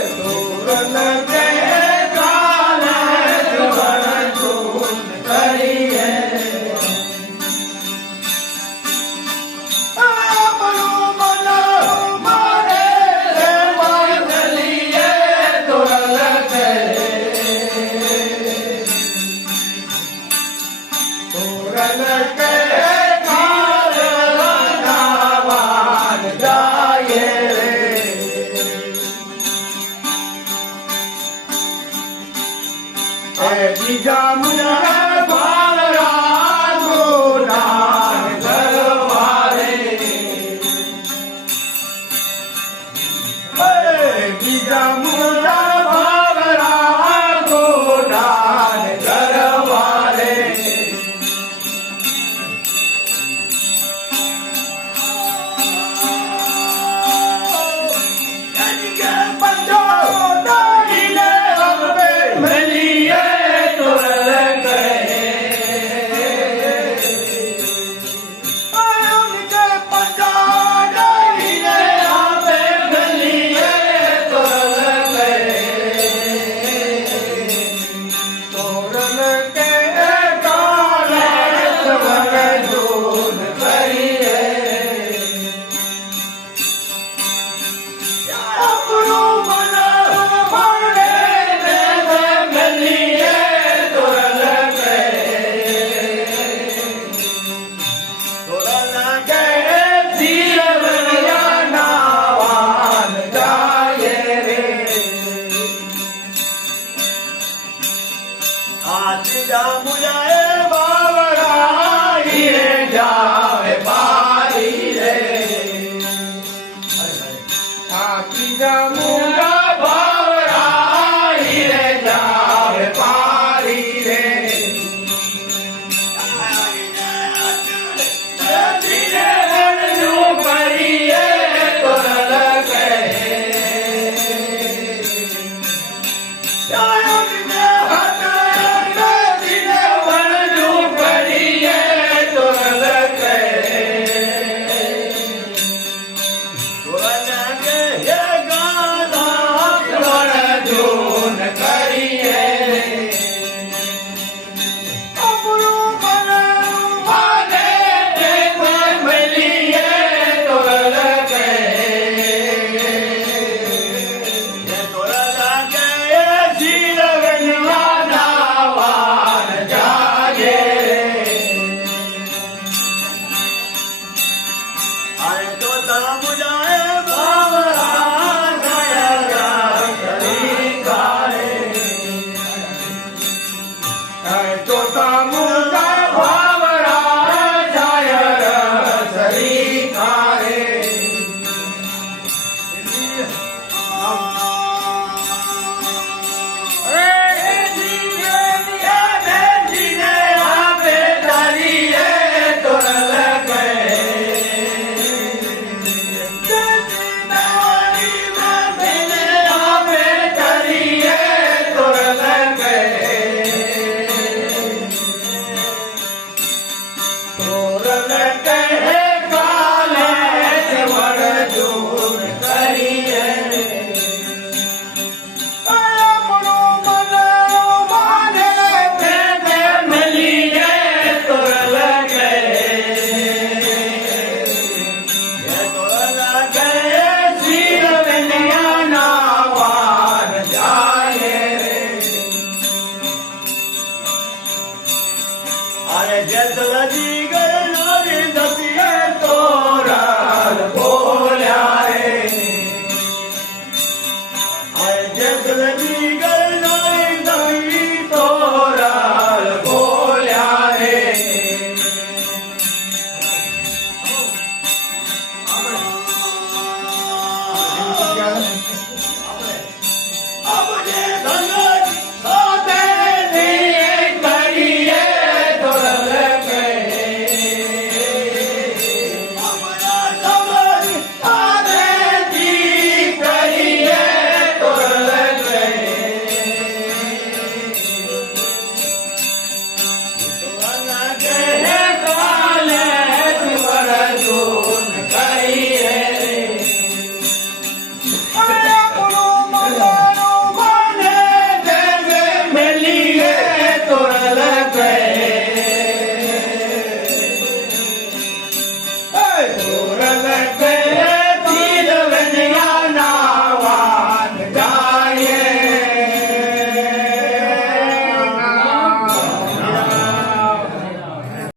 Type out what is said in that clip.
Hey! हाथी जामुलाए